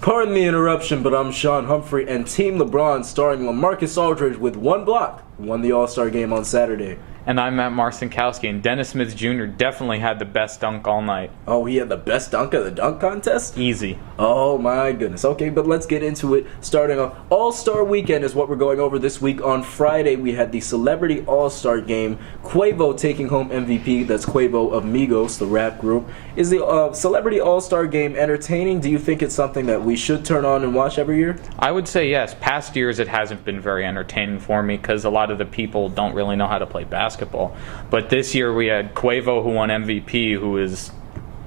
Pardon the interruption, but I'm Sean Humphrey, and Team LeBron, starring LaMarcus Aldridge with one block, won the All-Star game on Saturday. And I'm Matt Marcinkowski, and Dennis Smith Jr. definitely had the best dunk all night. Oh, he had the best dunk of the dunk contest? Easy. Oh my goodness. Okay, but let's get into it. Starting off, All-Star Weekend is what we're going over this week. On Friday, we had the Celebrity All-Star Game. Quavo taking home MVP. That's Quavo of Migos, the rap group. Is the Celebrity All-Star Game entertaining? Do you think it's something that we should turn on and watch every year? I would say yes. Past years, it hasn't been very entertaining for me because a lot of the people don't really know how to play basketball. But this year, we had Quavo, who won MVP,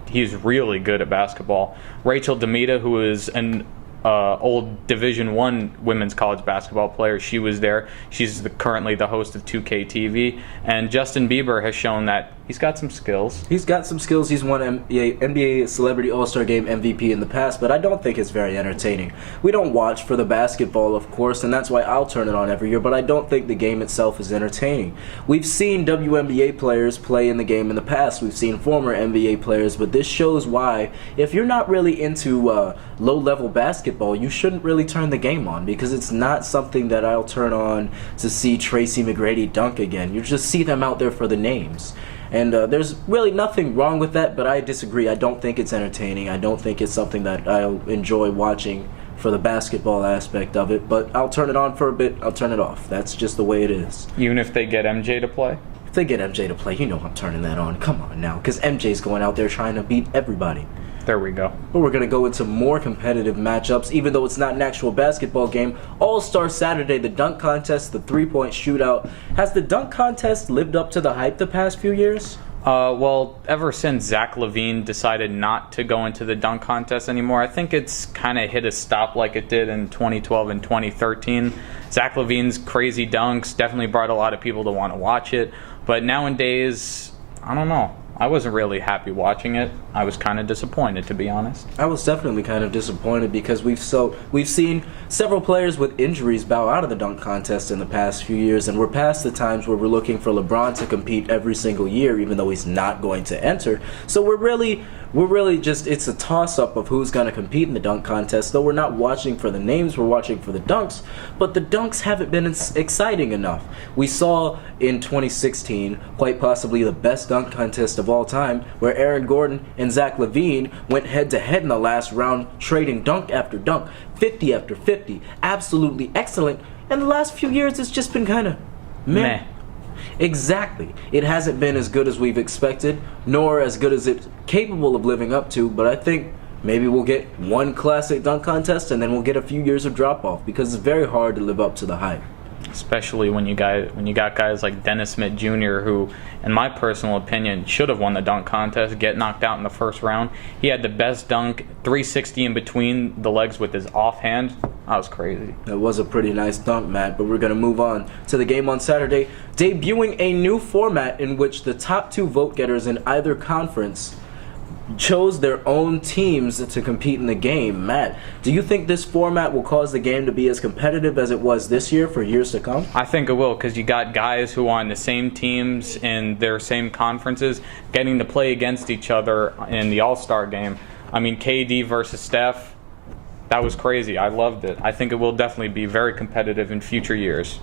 he's really good at basketball. Rachel Demita, who is an old Division I women's college basketball player, she was there. She's currently the host of 2K TV. And Justin Bieber has shown that he's got some skills. He's got some skills. He's won NBA Celebrity All-Star Game MVP in the past, but I don't think it's very entertaining. We don't watch for the basketball, of course, and that's why I'll turn it on every year, but I don't think the game itself is entertaining. We've seen WNBA players play in the game in the past. We've seen former NBA players, but this shows why, if you're not really into low-level basketball, you shouldn't really turn the game on, because it's not something that I'll turn on to see Tracy McGrady dunk again. You just see them out there for the names. And there's really nothing wrong with that, but I disagree. I don't think it's entertaining. I don't think it's something that I'll enjoy watching for the basketball aspect of it. But I'll turn it on for a bit. I'll turn it off. That's just the way it is. Even if they get MJ to play? If they get MJ to play, you know I'm turning that on. Come on now, because MJ's going out there trying to beat everybody. There we go. But we're going to go into more competitive matchups, even though it's not an actual basketball game. All-Star Saturday, the dunk contest, the three-point shootout. Has the dunk contest lived up to the hype the past few years? Well, ever since Zach LaVine decided not to go into the dunk contest anymore, I think it's kind of hit a stop like it did in 2012 and 2013. Zach LaVine's crazy dunks definitely brought a lot of people to want to watch it. But nowadays, I don't know. I wasn't really happy watching it. I was kind of disappointed, to be honest. I was definitely kind of disappointed because we've seen several players with injuries bow out of the dunk contest in the past few years, and we're past the times where we're looking for LeBron to compete every single year, even though he's not going to enter. So we're really just, it's a toss-up of who's going to compete in the dunk contest. Though we're not watching for the names, we're watching for the dunks, but the dunks haven't been exciting enough. We saw in 2016 quite possibly the best dunk contest of all time, where Aaron Gordon and Zach LaVine went head-to-head in the last round, trading dunk after dunk, 50 after 50, absolutely excellent. And the last few years, it's just been kind of meh. Exactly. It hasn't been as good as we've expected, nor as good as it's capable of living up to, but I think maybe we'll get one classic dunk contest and then we'll get a few years of drop-off, because it's very hard to live up to the hype. Especially when you got guys like Dennis Smith Jr., who, in my personal opinion, should have won the dunk contest, get knocked out in the first round. He had the best dunk, 360 in between the legs with his offhand. That was crazy. That was a pretty nice dunk, Matt, but we're going to move on to the game on Saturday, debuting a new format in which the top two vote-getters in either conference chose their own teams to compete in the game. Matt, do you think this format will cause the game to be as competitive as it was this year for years to come? I think it will, because you got guys who are on the same teams in their same conferences getting to play against each other in the All-Star game. I mean, KD versus Steph, that was crazy. I loved it. I think it will definitely be very competitive in future years.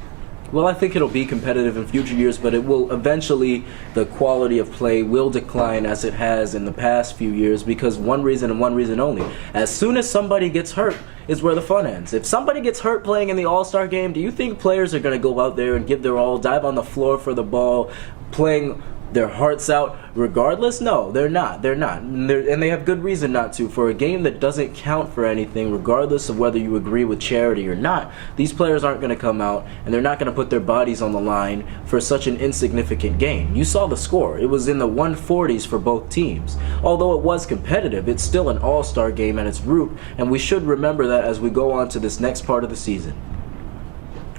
Well, I think it'll be competitive in future years, but it will eventually, the quality of play will decline as it has in the past few years, because one reason and one reason only. As soon as somebody gets hurt is where the fun ends. If somebody gets hurt playing in the All-Star game, do you think players are going to go out there and give their all, dive on the floor for the ball, playing their hearts out regardless? No, they're not. They're not. And they have good reason not to. For a game that doesn't count for anything, regardless of whether you agree with charity or not, these players aren't going to come out, and they're not going to put their bodies on the line for such an insignificant game. You saw the score. It was in the 140s for both teams. Although it was competitive, it's still an all-star game at its root, and we should remember that as we go on to this next part of the season.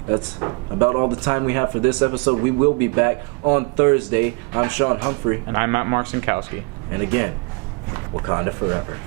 That's about all the time we have for this episode. We will be back on Thursday. I'm Sean Humphrey. And I'm Matt Marcinkowski. And again, Wakanda forever.